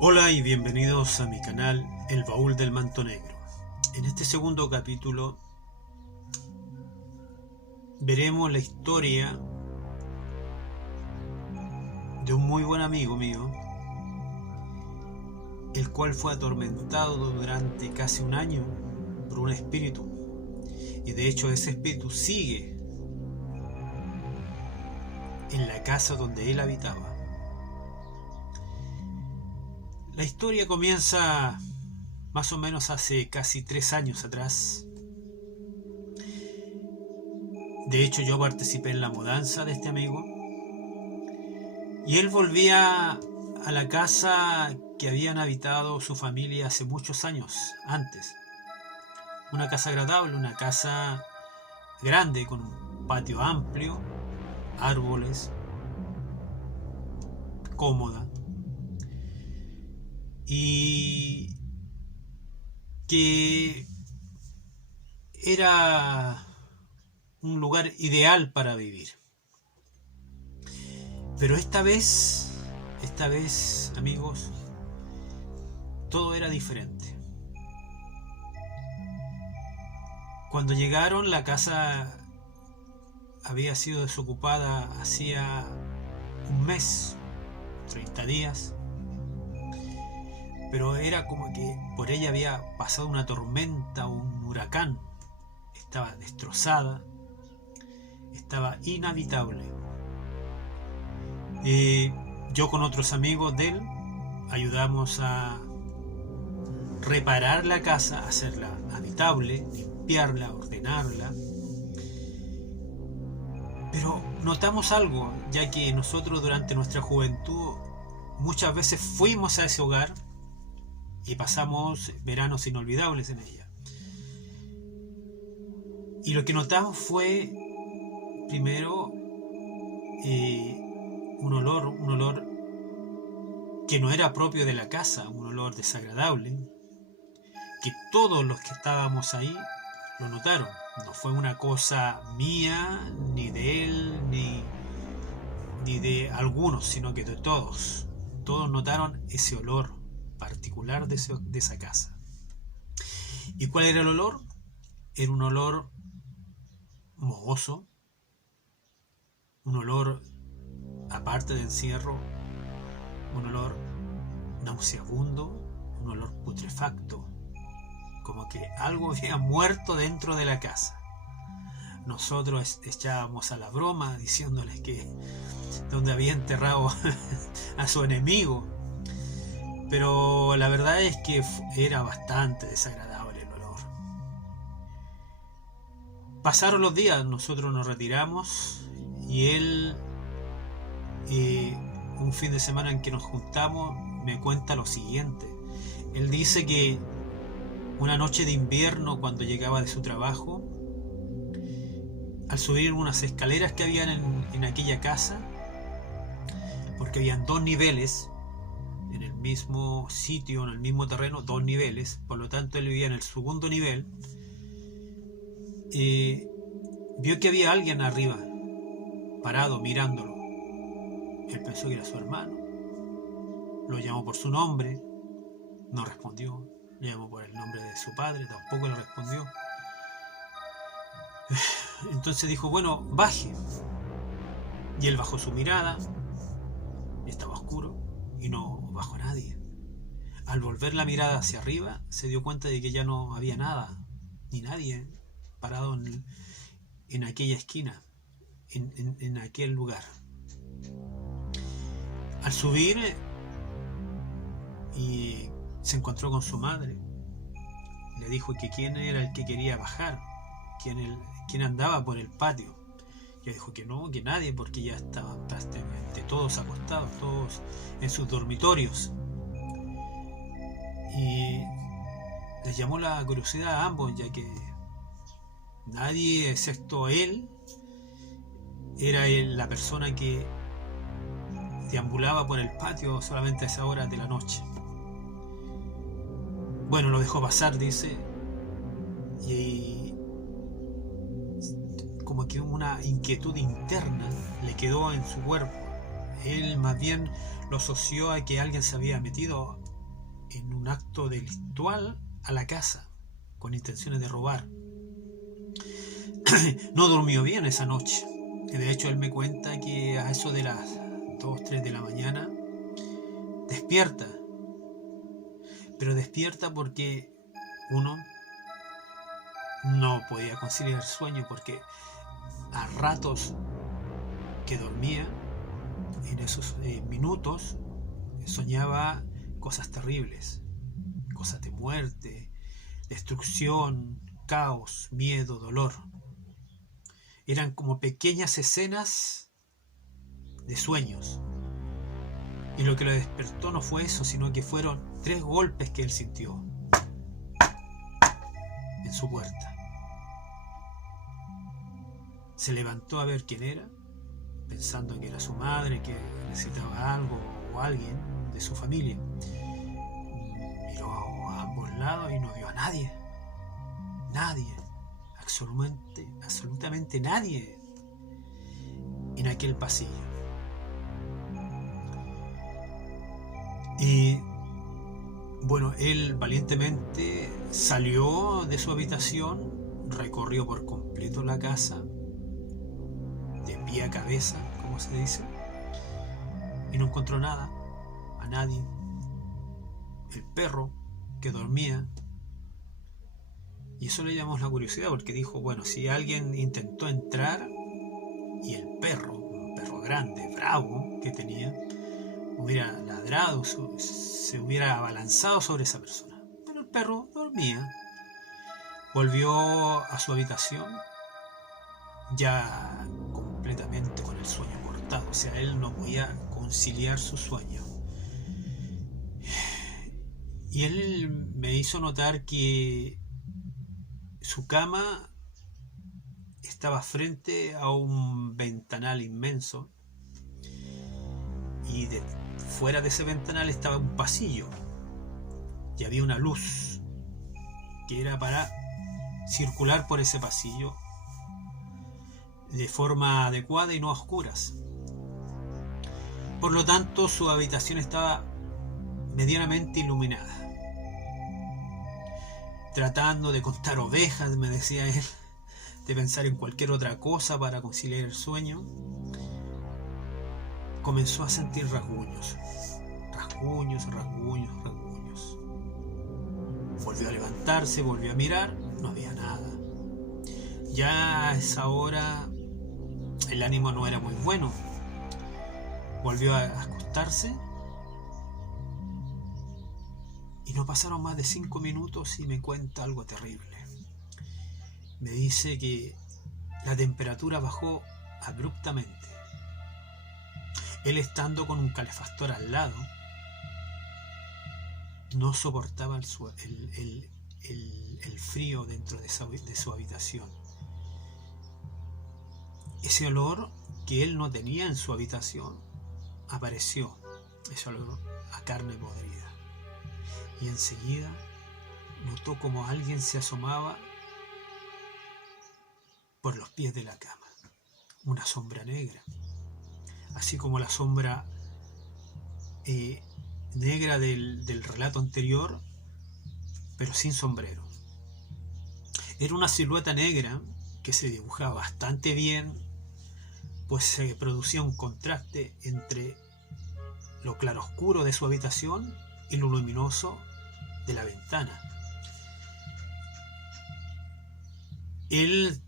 Hola y bienvenidos a mi canal El Baúl del Manto Negro. En este segundo capítulo veremos la historia de un muy buen amigo mío, el cual fue atormentado durante casi un año por un espíritu, y de hecho ese espíritu sigue en la casa donde él habitaba. La historia comienza más o menos hace casi 3 años atrás. De hecho, yo participé en la mudanza de este amigo y él volvía a la casa que habían habitado su familia hace muchos años antes. Una casa agradable, una casa grande con un patio amplio, árboles, cómoda, y que era un lugar ideal para vivir. Pero esta vez, amigos, todo era diferente. Cuando llegaron, la casa había sido desocupada hacía un mes, 30 días, pero era como que por ella había pasado una tormenta o un huracán. Estaba destrozada, estaba inhabitable. Yo con otros amigos de él ayudamos a reparar la casa, a hacerla habitable, limpiarla, ordenarla. Pero notamos algo, ya que nosotros durante nuestra juventud muchas veces fuimos a ese hogar y pasamos veranos inolvidables en ella. Y lo que notamos fue, primero, un olor que no era propio de la casa, un olor desagradable, que todos los que estábamos ahí lo notaron. No fue una cosa mía, ni de él, ni de algunos, sino que de todos. Todos notaron ese olor particular de esa casa. ¿Y cuál era el olor? Era un olor mohoso, un olor, aparte de encierro, un olor nauseabundo, un olor putrefacto, como que algo había muerto dentro de la casa. Nosotros echábamos a la broma diciéndoles que donde había enterrado a su enemigo, pero la verdad es que era bastante desagradable el olor. Pasaron los días, nosotros nos retiramos y él, un fin de semana en que nos juntamos, me cuenta lo siguiente. Él dice que una noche de invierno, cuando llegaba de su trabajo, al subir unas escaleras que habían en aquella casa, porque habían 2 niveles en el mismo sitio, en el mismo terreno, 2 niveles, por lo tanto él vivía en el segundo nivel, vio que había alguien arriba, parado, mirándolo. Él pensó que era su hermano. Lo llamó por su nombre, no respondió. Le llamó por el nombre de su padre, tampoco le respondió. Entonces dijo, bueno, baje. Y él bajó su mirada, estaba oscuro y no bajó a nadie. Al volver la mirada hacia arriba, se dio cuenta de que ya no había nada, ni nadie parado en aquella esquina, en aquel lugar. Al subir, y se encontró con su madre. Le dijo que quién era el que quería bajar, quién andaba por el patio. Ella dijo que no, que nadie, porque ya estaban prácticamente todos acostados, todos en sus dormitorios. Y les llamó la curiosidad a ambos, ya que nadie excepto él era la persona que deambulaba por el patio solamente a esa hora de la noche. Bueno, lo dejó pasar, dice, y como que una inquietud interna le quedó en su cuerpo. Él más bien lo asoció a que alguien se había metido en un acto delictual a la casa, con intenciones de robar. No durmió bien esa noche. De hecho, él me cuenta que a eso de las 2, 3 de la mañana despierta. Pero despierta porque uno no podía conciliar sueño, porque a ratos que dormía, en esos minutos, soñaba cosas terribles, cosas de muerte, destrucción, caos, miedo, dolor. Eran como pequeñas escenas de sueños. Y lo que lo despertó no fue eso, sino que fueron 3 golpes que él sintió en su puerta. Se levantó a ver quién era, pensando que era su madre, que necesitaba algo o alguien de su familia. Miró a ambos lados y no vio a nadie. Nadie. Absolutamente nadie en aquel pasillo. Y bueno, él valientemente salió de su habitación, recorrió por completo la casa, de pie a cabeza, como se dice, y no encontró nada, a nadie. El perro que dormía. Y eso le llamó la curiosidad, porque dijo, bueno, si alguien intentó entrar y el perro, un perro grande, bravo que tenía, hubiera ladrado, se hubiera abalanzado sobre esa persona. Pero el perro dormía. Volvió a su habitación ya completamente con el sueño cortado. O sea, él no podía conciliar su sueño. Y él me hizo notar que su cama estaba frente a un ventanal inmenso, y fuera de ese ventanal estaba un pasillo y había una luz que era para circular por ese pasillo de forma adecuada y no a oscuras. Por lo tanto, su habitación estaba medianamente iluminada. Tratando de contar ovejas, me decía él, de pensar en cualquier otra cosa para conciliar el sueño, comenzó a sentir rasguños. Volvió a levantarse, volvió a mirar, no había nada. Ya a esa hora el ánimo no era muy bueno. Volvió a acostarse y no pasaron más de 5 minutos y me cuenta algo terrible. Me dice que la temperatura bajó abruptamente. Él, estando con un calefactor al lado, no soportaba el frío dentro de su habitación. Ese olor que él no tenía en su habitación apareció, ese olor a carne podrida. Y enseguida notó como alguien se asomaba por los pies de la cama. Una sombra negra. Así como la sombra negra del relato anterior, pero sin sombrero. Era una silueta negra que se dibujaba bastante bien, pues se producía un contraste entre lo claroscuro de su habitación y lo luminoso de la ventana. Él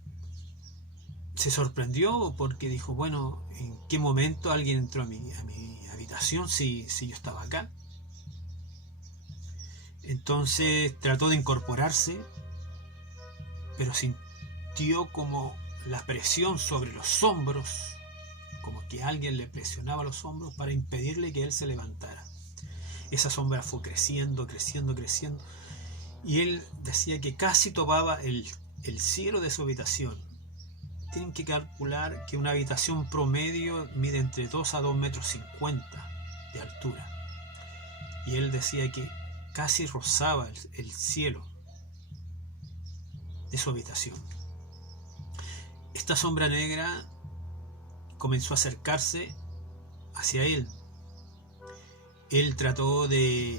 se sorprendió porque dijo, bueno, ¿en qué momento alguien entró a mi habitación si yo estaba acá? Entonces trató de incorporarse, pero sintió como la presión sobre los hombros, como que alguien le presionaba los hombros para impedirle que él se levantara. Esa sombra fue creciendo, y él decía que casi topaba el cielo de su habitación. Tienen que calcular que una habitación promedio mide entre 2 a 2,50 metros de altura. Y él decía que casi rozaba el cielo de su habitación. Esta sombra negra comenzó a acercarse hacia él. Él trató de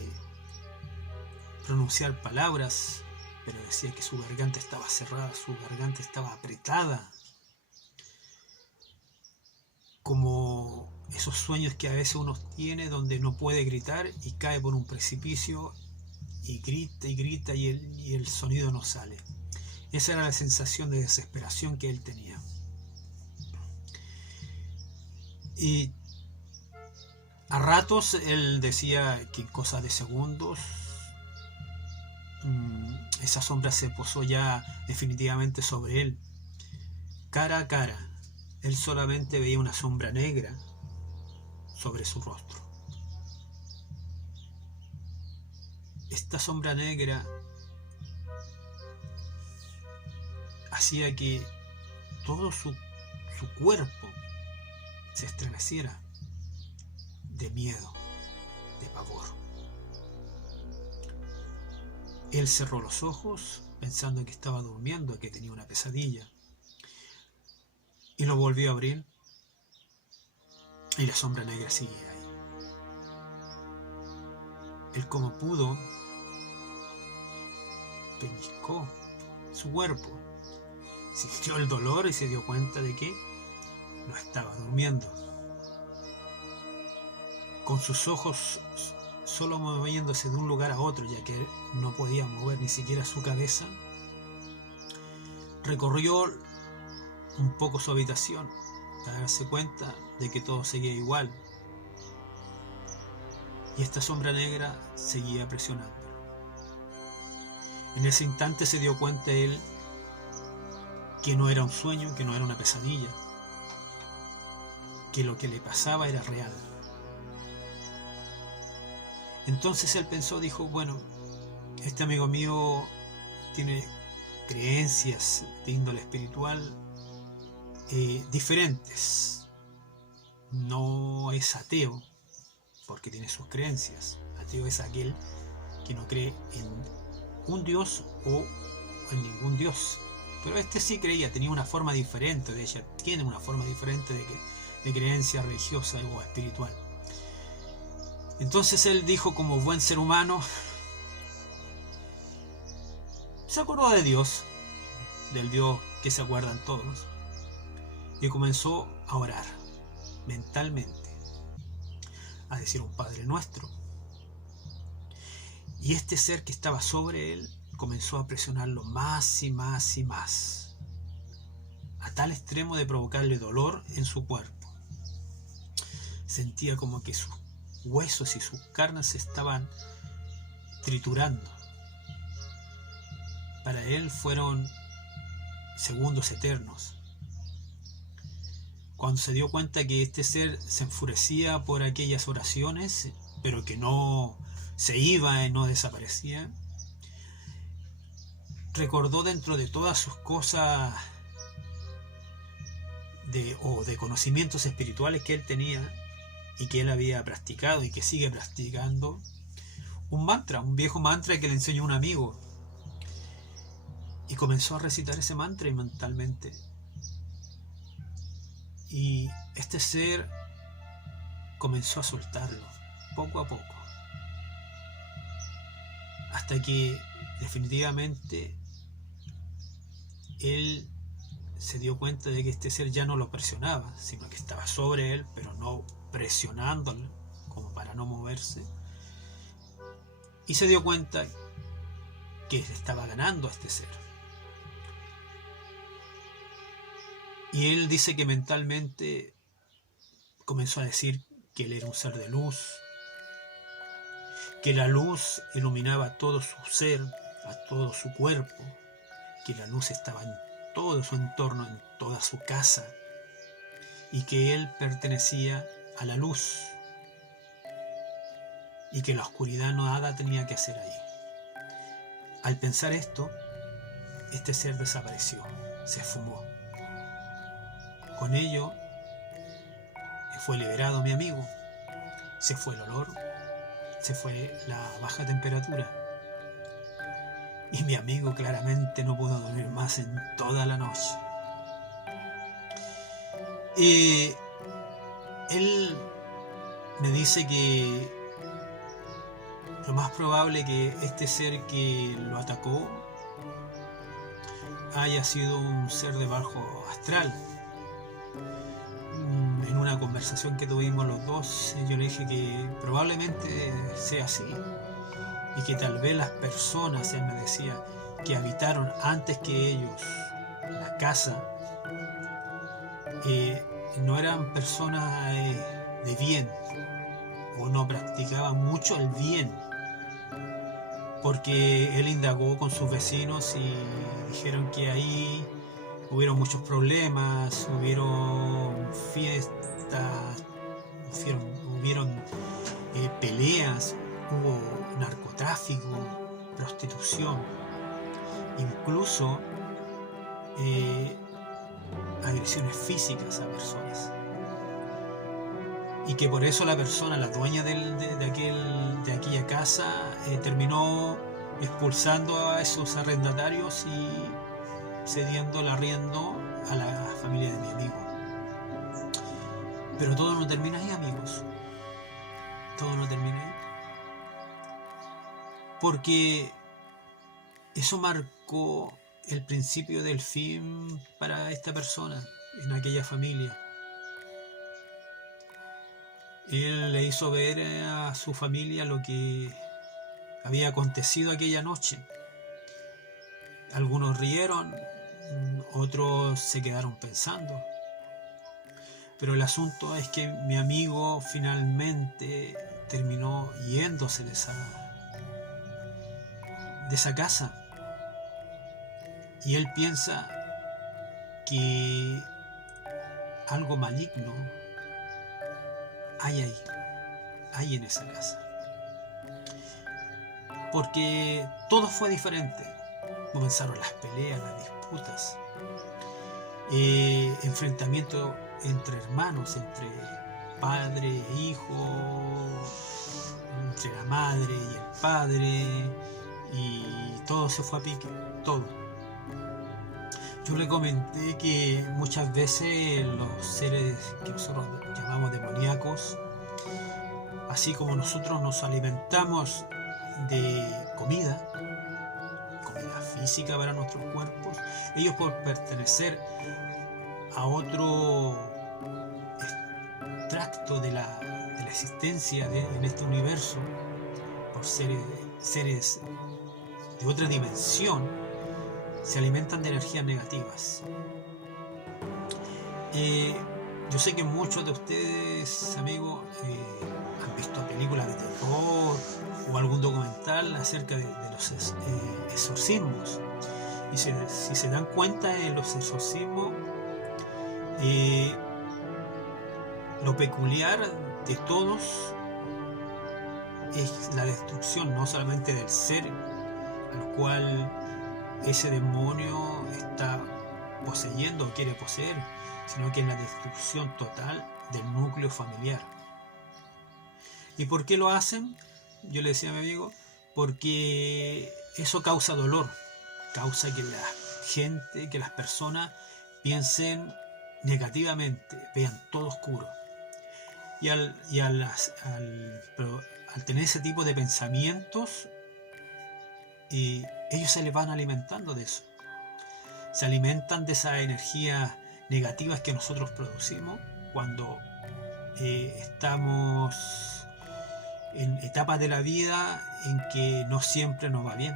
pronunciar palabras, pero decía que su garganta estaba cerrada, su garganta estaba apretada, como esos sueños que a veces uno tiene donde no puede gritar y cae por un precipicio y grita y el sonido no sale. Esa era la sensación de desesperación que él tenía. Y a ratos él decía que en cosas de segundos esa sombra se posó ya definitivamente sobre él, cara a cara. Él solamente veía una sombra negra sobre su rostro. Esta sombra negra hacía que todo su cuerpo se estremeciera de miedo, de pavor. Él cerró los ojos pensando que estaba durmiendo, que tenía una pesadilla, y lo volvió a abrir y la sombra negra seguía ahí. Él, como pudo, pellizcó su cuerpo, sintió el dolor y se dio cuenta de que no estaba durmiendo. Con sus ojos solo moviéndose de un lugar a otro, ya que no podía mover ni siquiera su cabeza, recorrió un poco su habitación para darse cuenta de que todo seguía igual, y esta sombra negra seguía presionándolo. En ese instante se dio cuenta él que no era un sueño, que no era una pesadilla, que lo que le pasaba era real. Entonces él pensó, dijo, bueno, este amigo mío tiene creencias de índole espiritual diferentes. No es ateo, porque tiene sus creencias. Ateo es aquel que no cree en un dios o en ningún dios. Pero este sí creía, tenía una forma diferente de ella, tiene una forma diferente de creencia religiosa o espiritual. Entonces él dijo, como buen ser humano, se acordó de Dios, del Dios que se acuerdan todos, y comenzó a orar mentalmente, a decir un Padre Nuestro. Y este ser que estaba sobre él comenzó a presionarlo más y más y más, a tal extremo de provocarle dolor en su cuerpo. Sentía como que sus huesos y sus carnes se estaban triturando. Para él fueron segundos eternos. Cuando se dio cuenta que este ser se enfurecía por aquellas oraciones, pero que no se iba y no desaparecía, recordó dentro de todas sus cosas de conocimientos espirituales que él tenía y que él había practicado y que sigue practicando, un mantra, un viejo mantra que le enseñó un amigo, y comenzó a recitar ese mantra y mentalmente. Y este ser comenzó a soltarlo poco a poco, hasta que definitivamente él se dio cuenta de que este ser ya no lo presionaba, sino que estaba sobre él, pero no presionándolo como para no moverse, y se dio cuenta que estaba ganando a este ser. Y él dice que mentalmente comenzó a decir que él era un ser de luz, que la luz iluminaba todo su ser, a todo su cuerpo, que la luz estaba en todo su entorno, en toda su casa, y que él pertenecía a la luz, y que la oscuridad nada tenía que hacer ahí. Al pensar esto, este ser desapareció, se esfumó. Con ello fue liberado mi amigo, se fue el olor, se fue la baja temperatura, y mi amigo claramente no pudo dormir más en toda la noche. Él me dice que lo más probable que este ser que lo atacó haya sido un ser de bajo astral. En una conversación que tuvimos los dos, yo le dije que probablemente sea así y que tal vez las personas, él me decía, que habitaron antes que ellos la casa, no eran personas de bien, o no practicaban mucho el bien, porque él indagó con sus vecinos y dijeron que ahí hubieron muchos problemas, hubieron fiestas, hubieron peleas, hubo narcotráfico, prostitución, incluso agresiones físicas a personas. Y que por eso la persona, la dueña de aquella casa, terminó expulsando a esos arrendatarios y cediendo el arriendo a la familia de mi amigo. Pero todo no termina ahí, amigos. Todo no termina ahí. Porque eso marcó el principio del fin para esta persona, en aquella familia. Él le hizo ver a su familia lo que había acontecido aquella noche. Algunos rieron, otros se quedaron pensando. Pero el asunto es que mi amigo finalmente terminó yéndose de esa casa. Y él piensa que algo maligno hay en esa casa. Porque todo fue diferente. Comenzaron las peleas, las disputas, enfrentamientos entre hermanos, entre padre e hijo, entre la madre y el padre, y todo se fue a pique, todo. Yo le comenté que muchas veces los seres que nosotros llamamos demoníacos, así como nosotros nos alimentamos de comida física para nuestros cuerpos, ellos, por pertenecer a otro extracto de la existencia en este universo, por seres de otra dimensión, se alimentan de energías negativas. Yo sé que muchos de ustedes, amigos, han visto películas de terror o algún documental acerca de los exorcismos. Y si se dan cuenta, en los exorcismos, lo peculiar de todos es la destrucción, no solamente del ser al cual ese demonio está poseyendo o quiere poseer, sino que es la destrucción total del núcleo familiar. ¿Y por qué lo hacen? Yo le decía a mi amigo, porque eso causa dolor, causa que la gente, que las personas piensen negativamente, vean todo oscuro. Y al tener ese tipo de pensamientos, ellos se les van alimentando de eso. Se alimentan de esas energías negativas que nosotros producimos cuando estamos en etapas de la vida en que no siempre nos va bien.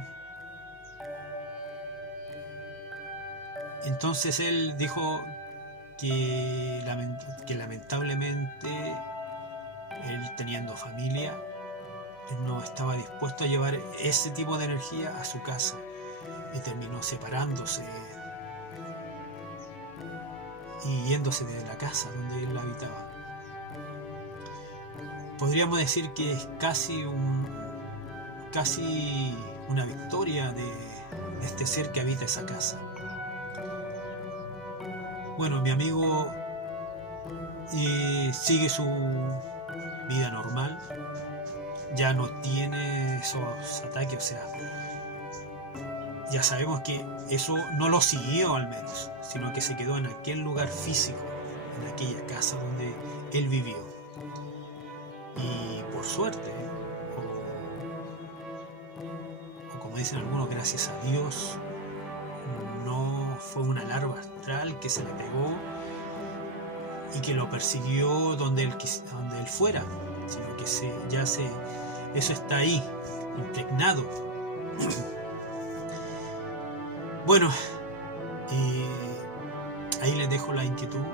Entonces él dijo que lamentablemente él, teniendo familia, él no estaba dispuesto a llevar ese tipo de energía a su casa y terminó separándose y yéndose de la casa donde él habitaba. Podríamos decir que es casi una victoria de este ser que habita esa casa. Bueno, mi amigo sigue su vida normal, ya no tiene esos ataques, o sea, ya sabemos que eso no lo siguió al menos, sino que se quedó en aquel lugar físico, en aquella casa donde él vivió. Y por suerte, como dicen algunos, gracias a Dios, no fue una larva astral que se le pegó y que lo persiguió donde él fuera, sino que eso está ahí, impregnado. Bueno, ahí les dejo la inquietud,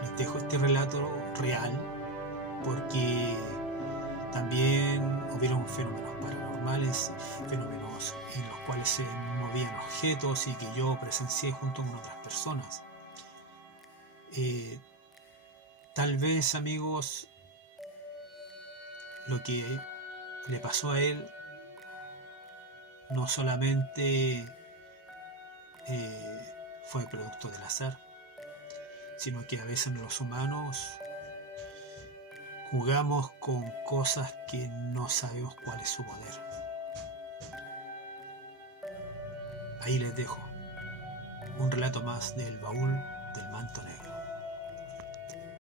les dejo este relato real, porque también hubieron fenómenos paranormales, fenómenos en los cuales se movían objetos y que yo presencié junto con otras personas. Tal vez, amigos, lo que le pasó a él no solamente fue producto del azar, sino que a veces los humanos jugamos con cosas que no sabemos cuál es su poder. Ahí les dejo un relato más del baúl del manto negro.